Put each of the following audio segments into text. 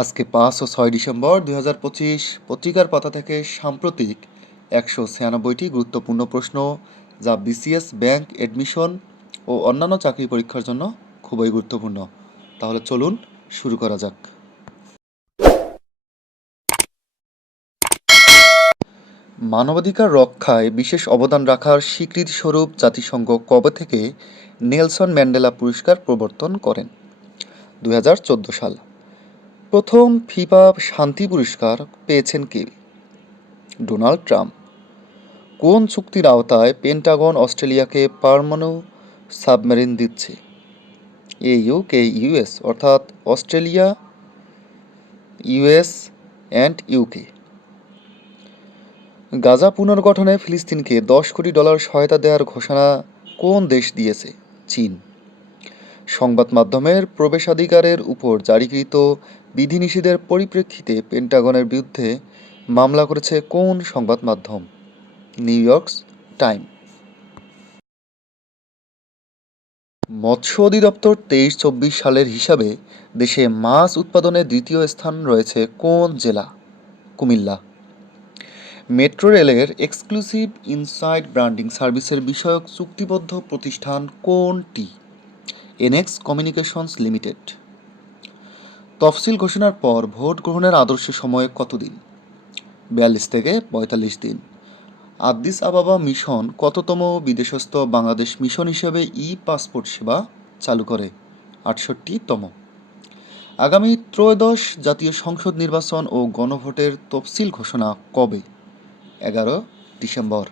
আজকে 5 ও 6 ডিসেম্বর 2025 পত্রিকার পাতা থেকে সাম্প্রতিক 196টি গুরুত্বপূর্ণ প্রশ্ন যা বিসিএস ব্যাংক এডমিশন ও অন্যান্য চাকরি পরীক্ষার জন্য খুবই গুরুত্বপূর্ণ। তাহলে চলুন শুরু করা যাক। মানবাধিকার রক্ষায় বিশেষ অবদান রাখার স্বীকৃতিস্বরূপ জাতিসংঘ কবে থেকে নেলসন ম্যান্ডেলা পুরস্কার প্রবর্তন করেন? 2014 সাল। প্রথম ফিফা শান্তি পুরস্কার পেয়েছেন কে? Donald Trump. কোন চুক্তির আওতায় পেন্টাগন অস্ট্রেলিয়াকে পরমাণু সাবমেরিন দিচ্ছে? কে ইউএস, অর্থাৎ Australia, US and UK. Gaza পুনর্গঠনে ফিলিস্তিনকে $10 কোটি সহায়তা দেওয়ার ঘোষণা কোন দেশ দিয়েছে? চীন। সংবাদ মাধ্যমের প্রবেশাধিকারের উপর জারিকৃত বিধিনিষেধের পরিপ্রেক্ষিতে পেন্টাগনের বিরুদ্ধে মামলা করেছে কোন সংবাদ মাধ্যম? New York time. মৎস্য অধিদপ্তর 23-24 সালের হিসাবে দেশে মাছ উৎপাদনে দ্বিতীয় স্থান রয়েছে কোন জেলা? কুমিল্লা। মেট্রো রেলের এক্সক্লুসিভ ইনসাইড ব্র্যান্ডিং সার্ভিসের বিষয়ক চুক্তিবদ্ধ প্রতিষ্ঠান কোনটি? NX communications limited. তফসিল ঘোষণার পর ভোট গ্রহণের আদর্শ সময় কতদিন? 42 থেকে 45 দিন। আদিস আবাবা মিশন কততম বিদেশস্থ বাংলাদেশ মিশন হিসেবে পাসপোর্ট সেবা চালু করে? 68তম। আগামী ত্রয়োদশ জাতীয় সংসদ নির্বাচন ও গণভোটের তফসিল ঘোষণা কবে? 11 ডিসেম্বর।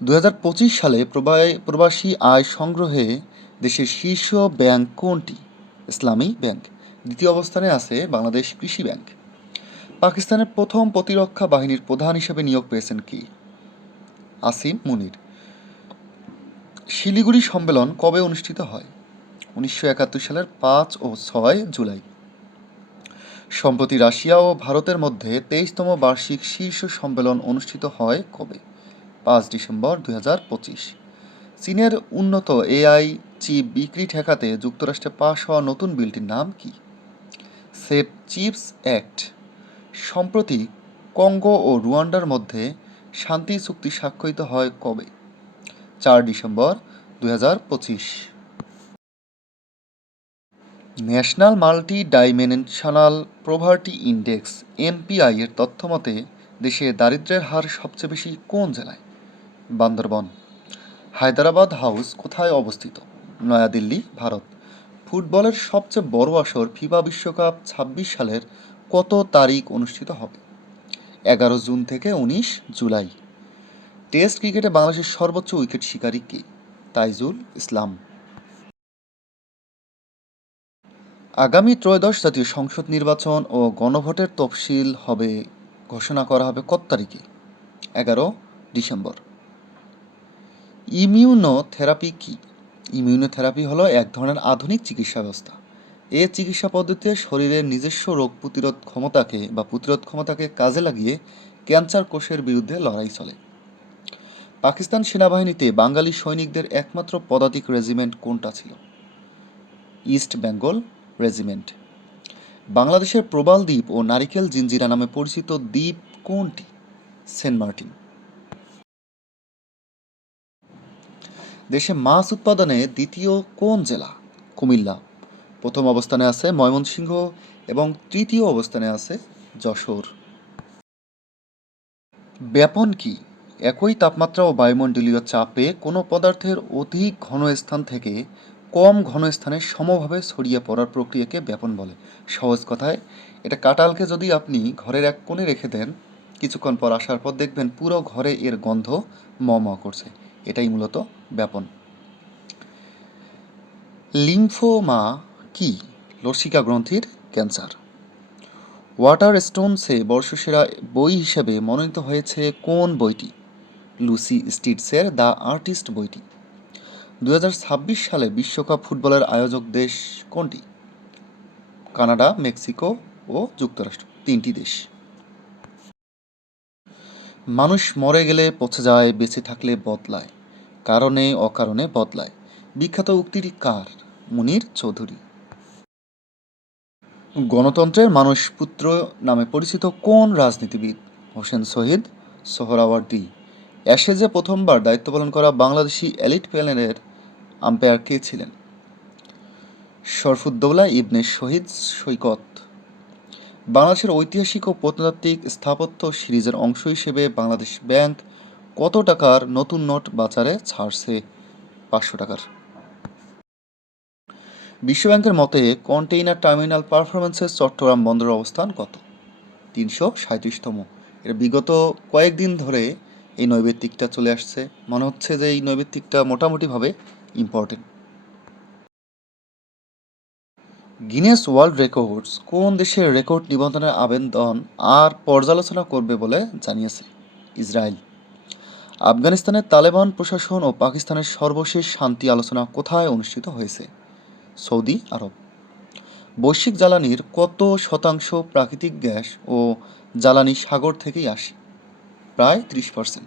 2025 সালে প্রবাসী আয় সংগ্রহে দেশের শীর্ষ ব্যাংক কোনটি? ইসলামী ব্যাংক। দ্বিতীয় অবস্থানে আছে বাংলাদেশ কৃষি ব্যাংক। পাকিস্তানের প্রথম প্রতিরক্ষা বাহিনীর প্রধান হিসেবে নিয়োগ পেয়েছেন কি? আসিম মুনির। শিলিগুড়ি সম্মেলন কবে অনুষ্ঠিত হয়? 1971 সালের 5 ও 6 জুলাই। সম্প্রতি রাশিয়া ও ভারতের মধ্যে 23তম বার্ষিক শীর্ষ সম্মেলন অনুষ্ঠিত হয় কবে? 5 ডিসেম্বর 2025। চীনের উন্নত এআই চিপ বিক্রি ঠেকাতে যুক্তরাষ্ট্রে পাশ হওয়া নতুন বিলটির নাম কি? Save chips act. সম্প্রতি কঙ্গো ও রুয়ান্ডার মধ্যে শান্তি চুক্তি স্বাক্ষরিত হয় কবে? 4 December 2025। National multi dimensional poverty index MPI এর তথ্যমতে দেশে দারিদ্র্যের হার সবচেয়ে বেশি কোন জেলায়? বান্দরবন। হায়দ্রাবাদ হাউস কোথায় অবস্থিত? নয়াদিল্লি, ভারত। ফুটবলের সবচেয়ে বড় আসর ফিফা বিশ্বকাপ 26 সালের কত তারিখ অনুষ্ঠিত হবে? 11 জুন থেকে 19 জুলাই। টেস্ট ক্রিকেটে বাংলাদেশের সর্বোচ্চ উইকেট শিকারী কে? তাইজুল ইসলাম। আগামী ত্রয়োদশ জাতীয় সংসদ নির্বাচন ও গণভোটের তফসিল ঘোষণা করা হবে কত তারিখে? 11 ডিসেম্বর। ইমিউনোথেরাপি কি? ইমিউনোথেরাপি হলো এক ধরনের আধুনিক চিকিৎসা ব্যবস্থা। এই চিকিৎসা পদ্ধতিতে শরীরের নিজস্ব রোগ প্রতিরোধ ক্ষমতাকে কাজে লাগিয়ে ক্যান্সার কোষের বিরুদ্ধে লড়াই চলে। পাকিস্তান সেনাবাহিনীতে বাঙালি সৈনিকদের একমাত্র পদাতিক রেজিমেন্ট কোনটা ছিল? East Bengal regiment. বাংলাদেশের প্রবাল দ্বীপ ও নারিকেল জিঞ্জিরা নামে পরিচিত দ্বীপ কোনটি? সেন্ট মার্টিন। দেশে মাছ উৎপাদনে দ্বিতীয় কোন জেলা? কুমিল্লা। প্রথম অবস্থানে আছে ময়মনসিংহ এবং তৃতীয় অবস্থানে আছে যশোর। ব্যাপন কি? একই তাপমাত্রা ও বায়ুমণ্ডলীয় চাপে কোনো পদার্থের অধিক ঘন স্থান থেকে কম ঘন স্থানে সমভাবে ছড়িয়ে পড়ার প্রক্রিয়াকে ব্যাপন বলে। সহজ কথায়, এটা কাঁঠালকে যদি আপনি ঘরের এক কোণে রেখে দেন, কিছুক্ষণ পর আসার পর দেখবেন পুরো ঘরে এর গন্ধ ম করছে। এটাই মূলত ব্যাপন। লিম্ফোমা কি? লসিকা গ্রন্থির ক্যান্সার। ওয়াটার স্টোনসে বর্ষসেরা বই হিসেবে মনোনীত হয়েছে কোন বইটি? লুসি স্টিটসের দ্য আর্টিস্ট বইটি। 2026 সালে বিশ্বকাপ ফুটবলের আয়োজক দেশ কোনটি? কানাডা, মেক্সিকো ও যুক্তরাষ্ট্র, 3টি দেশ। মানুষ মরে গেলে পচে যায়, বেঁচে থাকলে বদলায়, কারণে অকারণে বদলায়। বিখ্যাত উক্তিটি কার? মুনীর চৌধুরী। গণতন্ত্রের মানসপুত্র নামে পরিচিত কোন রাজনীতিবিদ? হোসেন শহীদ সোহরাওয়ার্দী। অ্যাশেজে প্রথমবার দায়িত্ব পালন করা বাংলাদেশি এলিট প্যানেলের আম্পায়ার কে ছিলেন? শরফুদ্দৌলা ইবনে শহীদ সৈকত। বাংলাদেশের ঐতিহাসিক ও প্রত্নতাত্ত্বিক স্থাপত্য সিরিজের অংশ হিসেবে বাংলাদেশ ব্যাংক কত টাকার নতুন নোট বাজারে ছাড়ছে? 500 টাকার। বিশ্বব্যাংকের মতে কন্টেইনার টার্মিনাল পারফরমেন্সের চট্টগ্রাম বন্দরের অবস্থান কত? 337তম। এর বিগত কয়েকদিন ধরে এই নৈবেত্তিকটা চলে আসছে, মনে হচ্ছে যে এই নৈবেত্তিকটা মোটামুটিভাবে ইম্পর্টেন্ট। গিনেস ওয়ার্ল্ড রেকর্ডস কোন দেশের রেকর্ড নিবন্ধনের আবেদন আর পর্যালোচনা করবে বলে জানিয়েছে? ইসরায়েল। আফগানিস্তানের তালেবান প্রশাসন ও পাকিস্তানের সর্বশেষ শান্তি আলোচনা কোথায় অনুষ্ঠিত হয়েছে? সৌদি আরব। বৈশ্বিক জ্বালানির কত শতাংশ প্রাকৃতিক গ্যাস ও জ্বালানি সাগর থেকেই আসে? প্রায় 30%।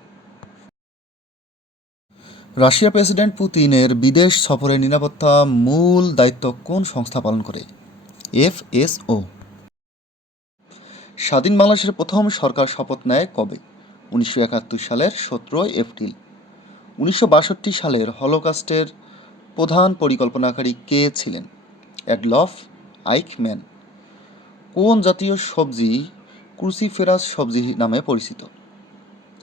রাশিয়া প্রেসিডেন্ট পুতিনের বিদেশ সফরের নিরাপত্তা মূল দায়িত্ব কোন সংস্থা পালন করে? এফএসও। স্বাধীন বাংলাদেশের প্রথম সরকার শপথ নেয় কবে? 1971 সালের 17 এপ্রিল। 1962 সালের হলোকস্টের প্রধান পরিকল্পনাকারী কে ছিলেন? Adolf Eichmann. কোন জাতীয় সবজি ক্রুসিফেরাস সবজি নামে পরিচিত?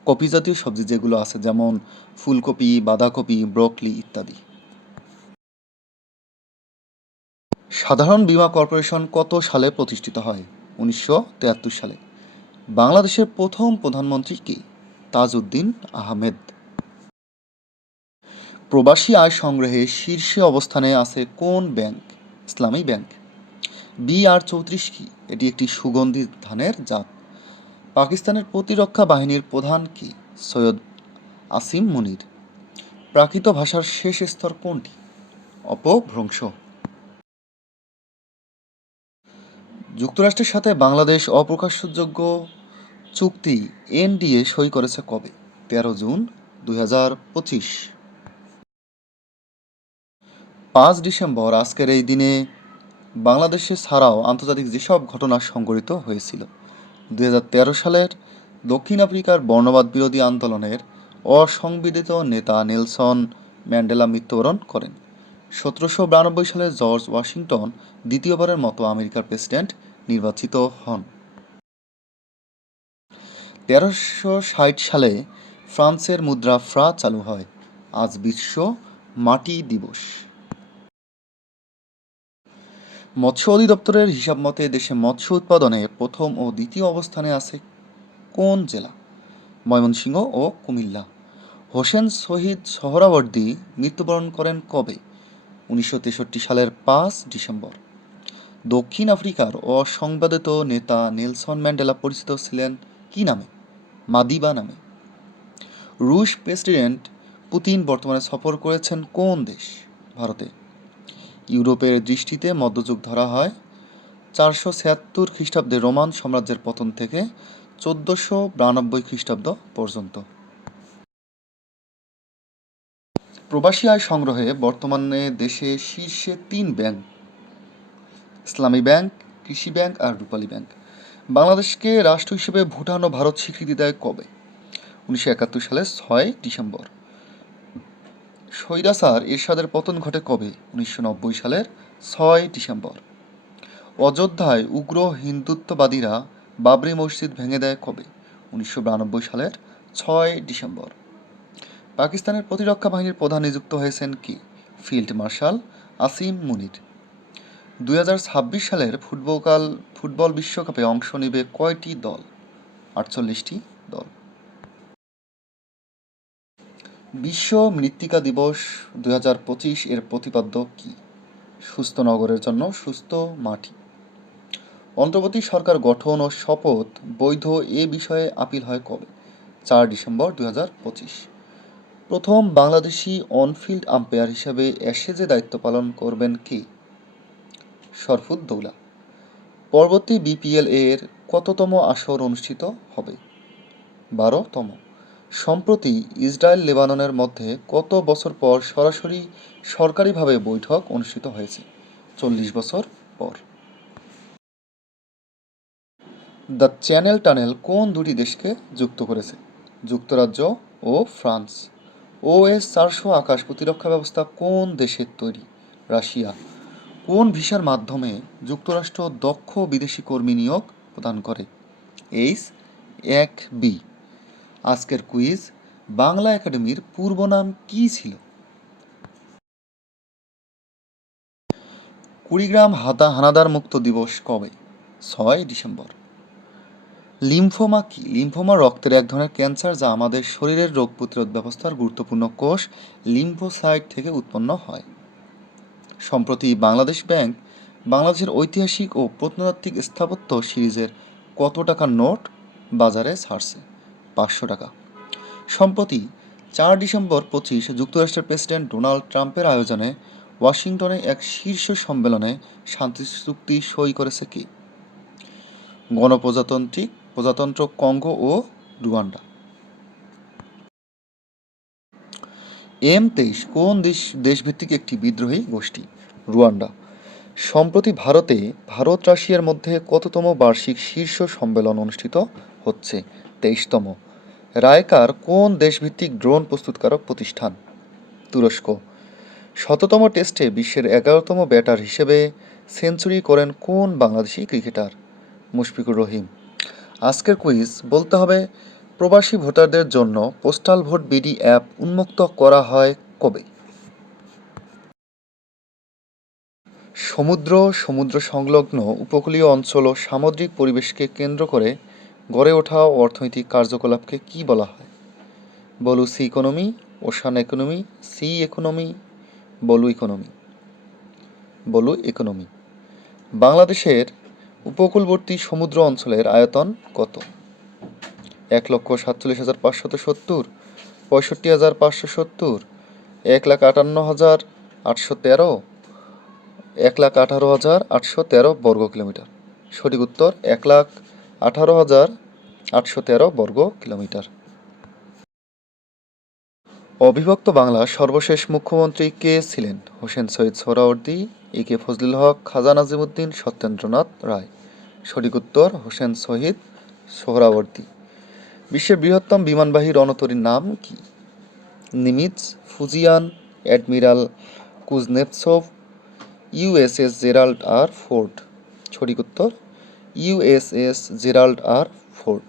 কপি জাতীয় সবজি যেগুলো আছে, যেমন ফুলকপি, বাঁধাকপি, ব্রকলি ইত্যাদি। সাধারণ বীমা কর্পোরেশন কত সালে প্রতিষ্ঠিত হয়? 1973 সালে। বাংলাদেশের প্রথম প্রধানমন্ত্রী কে? তাজউদ্দিন আহমেদ। প্রবাসী আয় সংগ্রহে শীর্ষে অবস্থানে আছে কোন ব্যাংক? ইসলামী ব্যাংক। BR-34 কি? এটি একটি সুগন্ধি ধানের জাত। পাকিস্তানের প্রতিরক্ষা বাহিনীর প্রধান কি? সৈয়দ আসিম মুনির। প্রাকৃত ভাষার শেষ স্তর কোনটি? অপভ্রংশ। যুক্তরাষ্ট্রের সাথে বাংলাদেশ অপ্রকাশযোগ্য চুক্তি NDA সই করেছে কবে? 13 জুন 2025। 5 ডিসেম্বর আজকের এই দিনে বাংলাদেশে ছাড়াও আন্তর্জাতিক যেসব ঘটনা সংঘটিত হয়েছিল? 2013 সালের দক্ষিণ আফ্রিকার বর্ণবাদ বিরোধী আন্দোলনের অসংবিধিত নেতা নেলসন ম্যান্ডেলা মৃত্যুবরণ করেন। 1792 সালে জর্জ ওয়াশিংটন দ্বিতীয়বারের মতো আমেরিকার প্রেসিডেন্ট নির্বাচিত হন। 1360 সালে ফ্রান্সের মুদ্রা ফ্রা চালু হয়। আজ বিশ্ব মাটি দিবস। মৎস্য অধিদপ্তরের হিসাব মতে দেশে মৎস্য উৎপাদনে প্রথম ও দ্বিতীয় অবস্থানে আছে কোন জেলা? ময়মনসিংহ ও কুমিল্লা। হোসেন শহীদ সোহরাওয়ার্দী মৃত্যুবরণ করেন কবে? 1963 সালের 5 ডিসেম্বর। দক্ষিণ আফ্রিকার অসংবাদিত নেতা নেলসন ম্যান্ডেলা পরিচিত ছিলেন কি নামে? মাদিবা নামে। রুশ প্রেসিডেন্ট পুতিন বর্তমানে সফর করেছেন কোন দেশ? ভারতে। ইউরোপের দৃষ্টিতে মধ্যযুগ ধরা হয় 476 খ্রিস্টাব্দে রোমান সাম্রাজ্যের পতন থেকে 1492 খ্রিস্টাব্দ পর্যন্ত। প্রবাসী আয় সংগ্রহে বর্তমানে দেশে শীর্ষে 3 ব্যাংক: ইসলামী ব্যাংক, কৃষি ব্যাংক আর রূপালী ব্যাংক। বাংলাদেশকে রাষ্ট্র হিসেবে ভুটান ও ভারত স্বীকৃতি দেয় কবে? 1971 সালের 6 ডিসেম্বর। স্বৈরাচার এরশাদের পতন ঘটে কবে? 1990 সালের 6 ডিসেম্বর। অযোধ্যায় উগ্র হিন্দুত্ববাদীরা বাবরি মসজিদ ভেঙে দেয় কবে? 1992 সালের 6 ডিসেম্বর। পাকিস্তানের প্রতিরক্ষা বাহিনীর প্রধান নিযুক্ত হয়েছেন কি? ফিল্ড মার্শাল আসিম মুনির। 2026 সালের ফুটবল বিশ্বকাপে অংশ নেবে কয়টি দল? 48টি দল। বিশ্ব মৃত্তিকা দিবস 2025 এর প্রতিপাদ্য কি? সুস্থ নগরের জন্য সুস্থ মাটি। অন্তর্বর্তী সরকার গঠন ও শপথ বৈধ এ বিষয়ে আপিল হয় কবে? 4 ডিসেম্বর 2025। প্রথম বাংলাদেশি অনফিল্ড আম্পায়ার হিসেবে অ্যাশেজে দায়িত্ব পালন করবেন কে? শরফুদ্দৌলা। পরবর্তী BPL এর কততম আসর অনুষ্ঠিত হবে? 12তম। সম্প্রতি ইসরায়েল লেবাননের মধ্যে কত বছর পর সরাসরি সরকারিভাবে বৈঠক অনুষ্ঠিত হয়েছে? 40 বছর পর। দ্য চ্যানেল টানেল কোন দুটি দেশকে যুক্ত করেছে? যুক্তরাজ্য ও ফ্রান্স। OS-400 আকাশ প্রতিরক্ষা ব্যবস্থা কোন দেশের তৈরি? রাশিয়া। কোন ভিসার মাধ্যমে যুক্তরাষ্ট্র দক্ষ বিদেশি কর্মী নিয়োগ প্রদান করে? H-1B। আজকের কুইজ, বাংলা একাডেমির পূর্ব নাম কী ছিল? কুড়িগ্রাম হানাদার মুক্ত দিবস কবে? 6 ডিসেম্বর। লিম্ফোমা কি? লিম্ফোমা রক্তের এক ধরনের ক্যান্সার যা আমাদের শরীরের রোগ প্রতিরোধ ব্যবস্থার গুরুত্বপূর্ণ কোষ লিম্ফোসাইট থেকে উৎপন্ন হয়। সম্প্রতি বাংলাদেশ ব্যাংক বাংলাদেশের ঐতিহাসিক ও প্রত্নতাত্ত্বিক স্থাপত্য সিরিজের কত টাকার নোট বাজারে ছাড়ছে? 500 টাকা। সম্প্রতি 4 ডিসেম্বর 25 যুক্তরাষ্ট্রের প্রেসিডেন্ট ডোনাল্ড ট্রাম্পের আয়োজনে ওয়াশিংটনে এক শীর্ষ সম্মেলনে শান্তি চুক্তি সই করেছে কি? প্রজাতন্ত্র কঙ্গো ও রুয়ান্ডা। M-23 কোন দেশভিত্তিক একটি বিদ্রোহী গোষ্ঠী? রুয়ান্ডা। সম্প্রতি ভারত রাশিয়ার মধ্যে কততম বার্ষিক শীর্ষ সম্মেলন অনুষ্ঠিত হচ্ছে? 23তম। রায়কার কোন দেশভিত্তিক ড্রোন প্রস্তুতকারক প্রতিষ্ঠান? তুরস্ক। 100তম টেস্টে বিশ্বের 11তম ব্যাটার হিসেবে সেঞ্চুরি করেন কোন বাংলাদেশি ক্রিকেটার? মুশফিকুর রহিম। আজকের কুইজ, বলতে হবে প্রবাসী ভোটারদের জন্য পোস্টাল ভোট বিডি অ্যাপ উন্মুক্ত করা হয় কবে? সমুদ্র সংলগ্ন উপকূলীয় অঞ্চল ও সামুদ্রিক পরিবেশকে কেন্দ্র করে গড়ে ওঠা অর্থনৈতিক কার্যকলাপকে কী বলা হয়? Blue sea economy, ocean economy, sea economy, blue economy. বাংলাদেশের উপকূলবর্তী সমুদ্র অঞ্চলের আয়তন কত? 1,47,570, 65,570, 1,58,813, 1,18,813 বর্গ কিলোমিটার। সঠিক উত্তর 1,18,813 বর্গ কিলোমিটার। অবিভক্ত বাংলার সর্বশেষ মুখ্যমন্ত্রী কে ছিলেন? হোসেন শহীদ সোহরাওয়ার্দী, A.K. ফজলুল হক, খাজা নাজিমুদ্দিন, সত্যেন্দ্রনাথ রায়। সঠিক উত্তর হোসেন শহীদ সোহরাওয়ার্দী। বিশ্বের বৃহত্তম বিমানবাহী রণতরীর নাম কি? Nimitz, Fujian, admiral Kuznetsov, USS Gerald R Ford. সঠিক উত্তর USS জেরাল্ড আর ফোর্ড।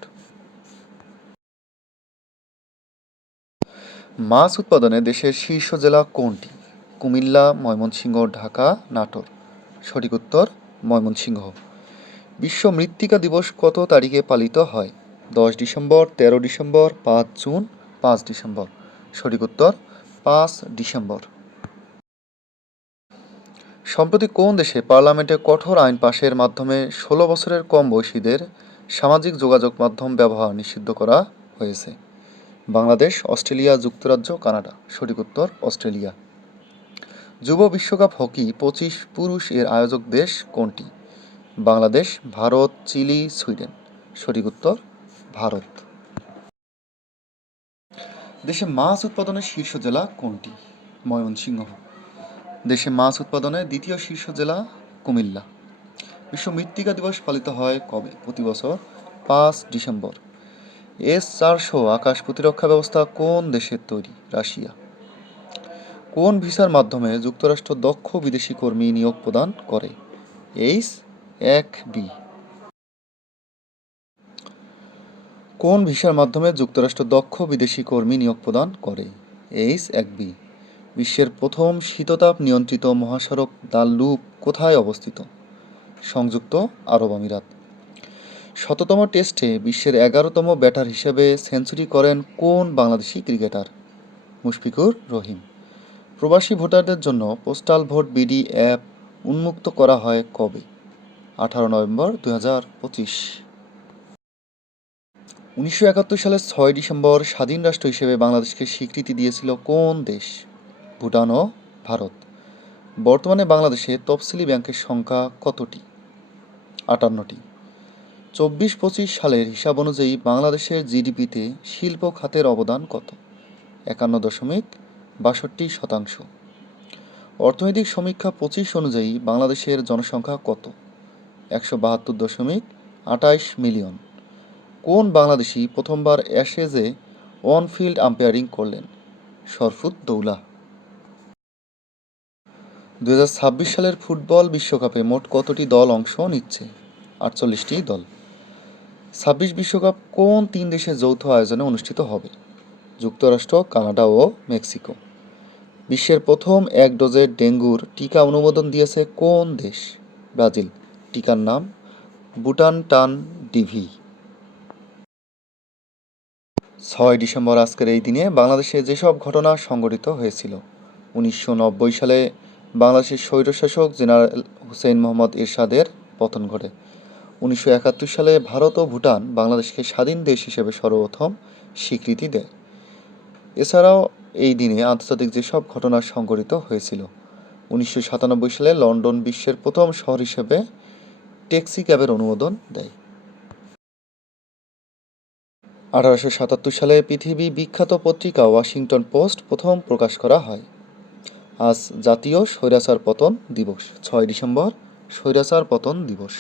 মাছ উৎপাদনে দেশের শীর্ষ জেলা কোনটি? কুমিল্লা, ময়মনসিংহ, ঢাকা, নাটোর। সঠিক উত্তর ময়মনসিংহ। বিশ্ব মৃত্তিকা দিবস কত তারিখে পালিত হয়? 10 ডিসেম্বর, 13 ডিসেম্বর, 5 জুন, 5 ডিসেম্বর। সঠিক উত্তর 5 ডিসেম্বর। সম্প্রতি কোন দেশে পার্লামেন্টে কঠোর আইন পাশের মাধ্যমে 16 বছরের কম বয়সীদের সামাজিক যোগাযোগ মাধ্যম ব্যবহার নিষিদ্ধ করা হয়েছে? বাংলাদেশ, অস্ট্রেলিয়া, যুক্তরাজ্য, কানাডা। সঠিক উত্তর অস্ট্রেলিয়া। যুব বিশ্বকাপ হকি 25 পুরুষ এর আয়োজক দেশ কোনটি? Bangladesh, Bharat, Chile, Sweden. সঠিক উত্তর ভারত। দেশে মাছ উৎপাদনের শীর্ষ জেলা কোনটি? ময়মনসিংহ। দেশে মাছ উৎপাদনে দ্বিতীয় শীর্ষ জেলা কুমিল্লা। বিশ্ব মৃত্তিকা দিবস পালিত হয় কবে? প্রতি বছর 5 ডিসেম্বর। S-400 আকাশ প্রতিরক্ষা ব্যবস্থা কোন দেশের তৈরি? রাশিয়া। কোন ভিসার মাধ্যমে যুক্তরাষ্ট্র দক্ষ বিদেশি কর্মী নিয়োগ প্রদান করে? H-1B। কোন ভিসার মাধ্যমে যুক্তরাষ্ট্র দক্ষ বিদেশি কর্মী নিয়োগ প্রদান করে? H-1B। বিশ্বের প্রথম শীততাপ নিয়ন্ত্রিত মহাসড়ক দ্য লুপ কোথায় অবস্থিত? সংযুক্ত আরব আমিরাত। 100তম টেস্টে বিশ্বের 11তম ব্যাটার হিসেবে সেঞ্চুরি করেন কোন বাংলাদেশি ক্রিকেটার? মুশফিকুর রহিম। প্রবাসী ভোটারদের জন্য পোস্টাল ভোট বিডি অ্যাপ উন্মুক্ত করা হয় কবে? 18 নভেম্বর 2025। 1971 সালের 6 ডিসেম্বর স্বাধীন রাষ্ট্র হিসেবে বাংলাদেশকে স্বীকৃতি দিয়েছিল কোন দেশ? ভুটান ও ভারত। বর্তমানে বাংলাদেশে তফসিলি ব্যাংকের সংখ্যা কতটি? 58টি। 24-25 সালের হিসাব অনুযায়ী বাংলাদেশের জিডিপিতে শিল্প খাতের অবদান কত? 51.62%। অর্থনৈতিক সমীক্ষা 25 অনুযায়ী বাংলাদেশের জনসংখ্যা কত? 172.8 28 মিলিয়ন। কোন বাংলাদেশি প্রথমবার অ্যাশেজে অন ফিল্ড আম্পায়ারিং করলেন? শরফুদ্দৌলা। 2026 সালের ফুটবল বিশ্বকাপে মোট কতটি দল অংশ নিচ্ছে? 48টি দল। 26 বিশ্বকাপ কোন 3 দেশের যৌথ আয়োজনে অনুষ্ঠিত হবে? যুক্তরাষ্ট্র, কানাডা ও মেক্সিকো। বিশ্বের প্রথম 1 ডোজের ডেঙ্গুর টিকা অনুমোদন দিয়েছে কোন দেশ? ব্রাজিল। টিকার নাম বুটানটান ডিভি। 6 ডিসেম্বর আজকের এই দিনে বাংলাদেশে যেসব ঘটনা সংঘটিত হয়েছিল: 1990 সালে বাংলাদেশের স্বৈরশাসক জেনারেল হুসেইন মোহাম্মদ এরশাদের পতন ঘটে। 1971 সালে ভারত ও ভুটান বাংলাদেশকে স্বাধীন দেশ হিসেবে সর্বপ্রথম স্বীকৃতি দেয়। এছাড়াও এই দিনে আন্তর্জাতিক যেসব ঘটনা সংঘটিত হয়েছিল: 1997 সালে লন্ডন বিশ্বের প্রথম শহর হিসেবে ট্যাক্সি ক্যাবের অনুমোদন দেয়। 1877 সালে পৃথিবী বিখ্যাত পত্রিকা ওয়াশিংটন পোস্ট প্রথম প্রকাশ করা হয়। আজ জাতীয় স্বৈরাচার পতন দিবস। 6 ডিসেম্বর স্বৈরাচার পতন দিবস।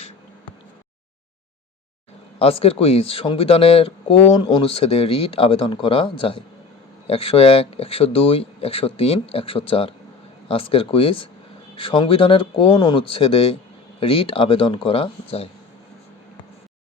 আজকের কুইজ: সংবিধানের কোন অনুচ্ছেদে রিট আবেদন করা যায়? 101, 102, 103, 104। আজকের কুইজ: সংবিধানের কোন অনুচ্ছেদে রিট আবেদন করা যায়?